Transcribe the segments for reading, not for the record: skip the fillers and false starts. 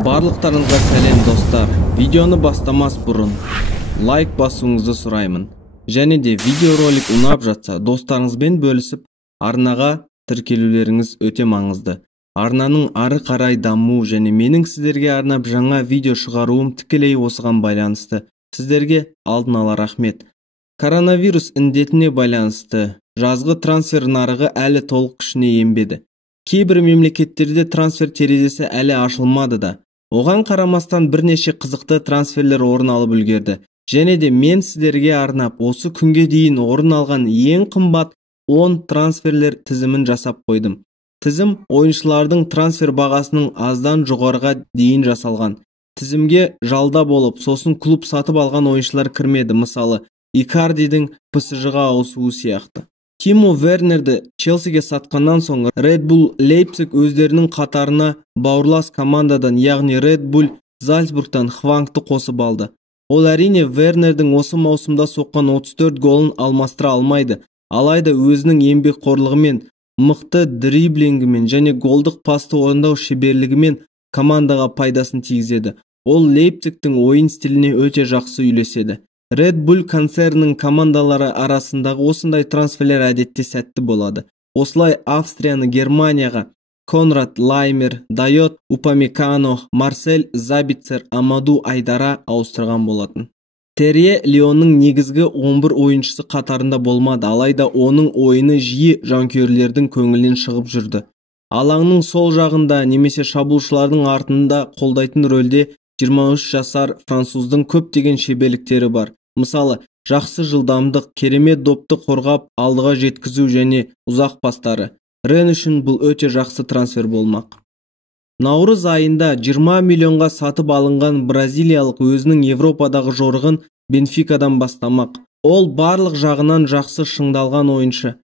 Барлықтарыңызға сәлем достар. Видеоны бастамас бұрын лайк басуыңызды сұраймын. Және де видеоролик ұнап жатса, достарыңызбен бөлісіп, арнаға тіркелулеріңіз өте маңызды. Арнаның ары қарай даму және менің сіздерге арнап жаңа видео шығаруым тікелей осыған байланысты. Сіздерге алдын ала рахмет. Коронавирус індетіне байланысты жазғы трансфер нарығы әлі толық күшіне енбеді. Кейбір мемлекеттерде трансфер терезесі әлі ашылмады да. Оған қарамастан бірнеше қызықты трансферлер орын алып үлгерді. Және де мен сіздерге арнап осы күнге дейін орын алған ең қымбат 10 трансферлер тізімін жасап қойдым. Тізім ойыншылардың трансфер бағасының аздан жоғарыға дейін жасалған. Тізімге жалда болып, сосын клуб сатып алған ойыншылар кірмеді. Мысалы, Икардидің PSG-ға ауысуы сияқты. Тимо Вернерді Челсиге сатқаннан соң Red Bull Leipzig өздерінің қатарына бауырлас командадан, яғни Red Bull Зальцбургтан Хвангты қосып алды. Ол әрине Вернердің осы маусымда соққан 34 голын алмастыра алмайды. Алайда өзінің еңбекқорлығымен, мықты дриблингімен және голдық пасты орындау шеберлігімен командаға пайдасын тигізеді. Ол Лейпцигтің ойын стиліне өте жақсы үйлеседі. Red Bull концернінің командалары арасындағы осындай трансферлер әдетте сәтті болады. Осылай Австрияны Германияға Конрад Лаймер, Дайот Упамекано, Марсель Забицер, Амаду Айдара ауыстырған болатын. Терье Лионның негізгі 11 ойыншысы қатарында болмады, алайда оның ойыны жиі жанкүйерлердің көңілінен шығып жүрді. Алаңның сол жағында немесе шабуылшылардың артында қолдайтын рөлде 23 жасар француздың көптеген шеберліктері бар. Мысалы, жақсы жылдамдық, керемет допты қорғап, алдыға жеткізу және ұзақ пастары. Рен үшін бұл өте жақсы трансфер болмақ. Наурыз айында 20 миллионға сатып алынған бразилиялық өзінің Европадағы жорығын Бенфикадан бастамақ. Ол барлық жағынан жақсы шыңдалған ойыншы.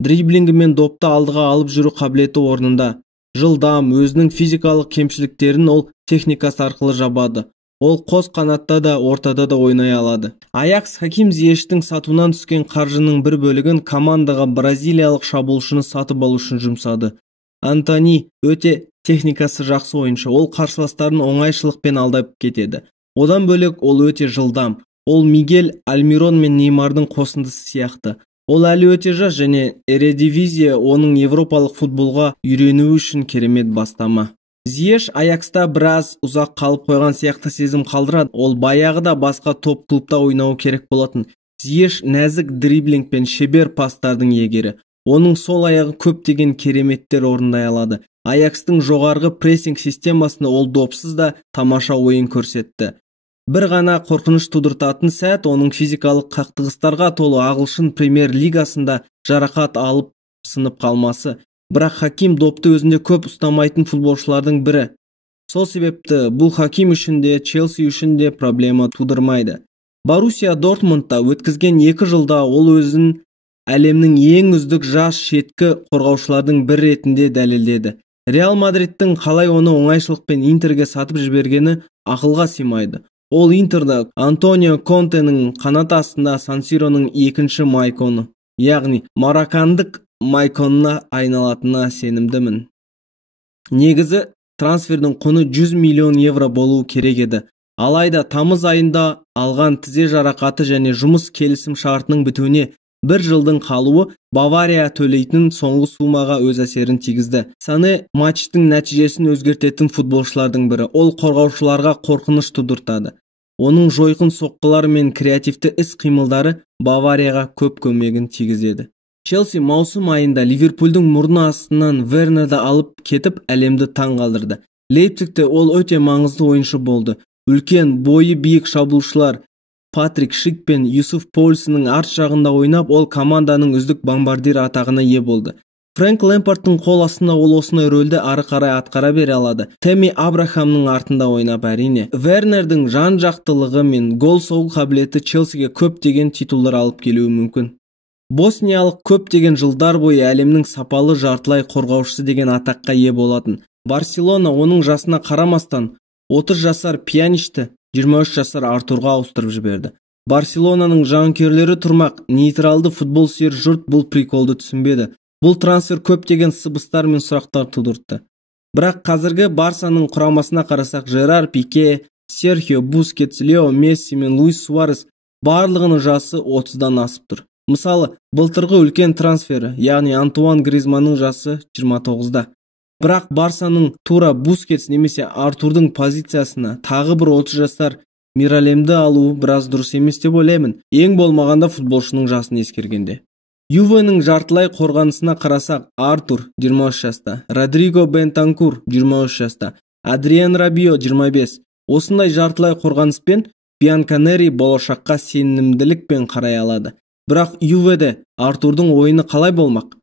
Дриблингі мен допты алдыға алып жүру қабілеті орнында. Жылдам, өзінің физикалық кемшіліктерін ол техникасы арқылы жабады. Ол қос қанатта да, ортада да ойнай алады. Аякс Хаким Зиештің сатуынан түскен қаржының бір бөлігін командаға бразилиялық шабуылшыны сатып алу үшін жұмсады. Антони өте техникасы жақсы ойыншы. Ол қарсыластарын оңайшылықпен алдап кетеді. Одан бөлек ол өте жылдам. Ол Мигель Альмирон мен Неймардың қосындысы сияқты. Ол әлі өте жас және Эредивизия оның европалық футболға үйренуі үшін керемет бастама. Зиеш Аякста біраз ұзақ қалып қойған сияқты сезім қалдырады. Ол баяғыда басқа топ клубта ойнауы керек болатын. Зиеш нәзік дриблинг пен шебер пастардың егері. Оның сол аяғы көптеген кереметтер орындай алады. Аякстың жоғарғы прессинг системасында ол допсыз да тамаша ойын көрсетті. Бір ғана қорқыныш тудыртатын сәт оның физикалық қақтығыстарға толы ағылшын премьер лигасында жарақат алып сынып қалмасы. Бірақ Хаким допты өзінде көп ұстамайтын футболшылардың бірі. Сол себепті бұл Хаким үшін де, Челси үшін де проблема тудырмайды. Боруссия Дортмундта өткізген 2 жылда ол өзін әлемнің ең үздік жас шеткі қорғаушылардың бір ретінде дәлелдеді. Реал Мадридтің қалай оны оңайшылықпен Интерге сатып жібергені ақылға сыймайды. Ол Интерді Антонио Контенің қанат астында Сан-Сироның екінші майконы, яғни мароккандық майконына айналатынына сенімдімін. Негізі трансфердің құны 100 миллион евро болуы керек еді. Алайда тамыз айында алған тізе жарақаты және жұмыс келісім шартының бітуіне 1 жылдың қалуы Бавария төлейтін соңғы сумаға өз әсерін тигізді. Сане матчтың нәтижесін өзгертетін футболшылардың бірі. Ол қорғаушыларға қорқыныш тудыртады. Оның жойқын соққылары мен креативті іс-қимылдары Баварияға көп көмегін тигізеді. Челси маусым айында Ливерпульдің мұрны астынан Вернерді алып кетіп әлемді таң қалдырды. Лейпцигте ол өте маңызды ойыншы болды. Үлкен, бойы биік шабуылшылар Патрик Шик пен Юсуф Поульсінің арт жағында ойнап, ол команданың үздік бомбардир атағына ие болды. Фрэнк Лэмпардтың қол астында ол осындай рөлді ары қарай атқара бере алады. Тэмми Абрахамның артында ойнап әрине. Вернердің жан-жақтылығы мен гол соғу қабілеті Челсиге көптеген титулдар алып келуі мүмкін. Босниялық көптеген жылдар бойы әлемнің сапалы жартылай қорғаушысы деген атаққа ие болатын. Барселона оның жасына қарамастан 30 жасар Пьяничті 23 жасар Артурға ауыстырып жіберді. Барселонаның жанкүйерлері тұрмақ, нейтралды футбол сүйер жұрт бұл приколды түсінбеді. Бұл трансфер көптеген сыбыстар мен сұрақтар тудыртты. Бірақ қазіргі Барсаның құрамасына қарасақ, Жерар Пике, Серхио Бускетс, Лео Месси мен Луис Суарес барлығының жасы 30-дан асып тұр. Мысалы, былтырғы үлкен трансфері, яғни Антуан Гризманның жасы 29-да. Бірақ Барсаның тура Бускетс немесе Артурдың позициясына тағы бір 30 жасар Миралемді алуы біраз дұрыс емес деп ойлаймын, ең болмағанда футболшының жасын ескергенде. Ювенің жартылай қорғанысына қарасақ, Артур 23 жаста, Родриго Бентанкур 23 жаста, Адриан Рабио 25. Осындай жартылай қорғаныспен Бианконери болашаққа сенімділікпен қарай алады. Бірақ Юведе Артурдың ойыны қалай болмақ?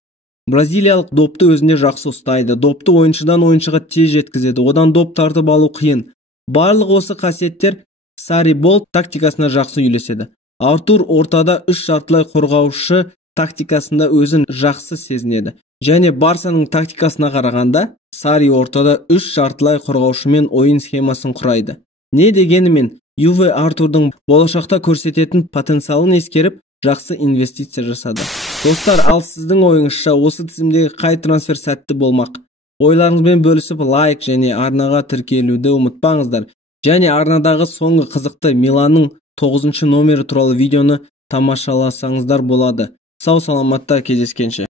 Бразилиялық допты өзінде жақсы ұстайды, допты ойыншыдан ойыншыға тез жеткізеді, одан доп тартып алу қиын. Барлық осы қасиеттер Сари Болт тактикасына жақсы үйлеседі. Артур ортада 3 жартылай қорғаушы тактикасында өзін жақсы сезінеді. Және Барсаның тактикасына қарағанда, Сари ортада 3 жартылай қорғаушымен ойын схемасын құрайды. Не дегенімен, Юве Артурдың болашақта көрсететін потенциалын ескеріп, жақсы инвестиция жасады. Достар, ал сіздің ойыңызша осы тізімдегі қай трансфер сәтті болмақ? Ойларыңызбен бөлісіп лайк және арнаға тіркелуді ұмытпаңыздар. Және арнадағы соңғы қызықты Миланның 9 номері туралы видеоны тамашаласаңыздар болады. Сау саламатта, кездескенше.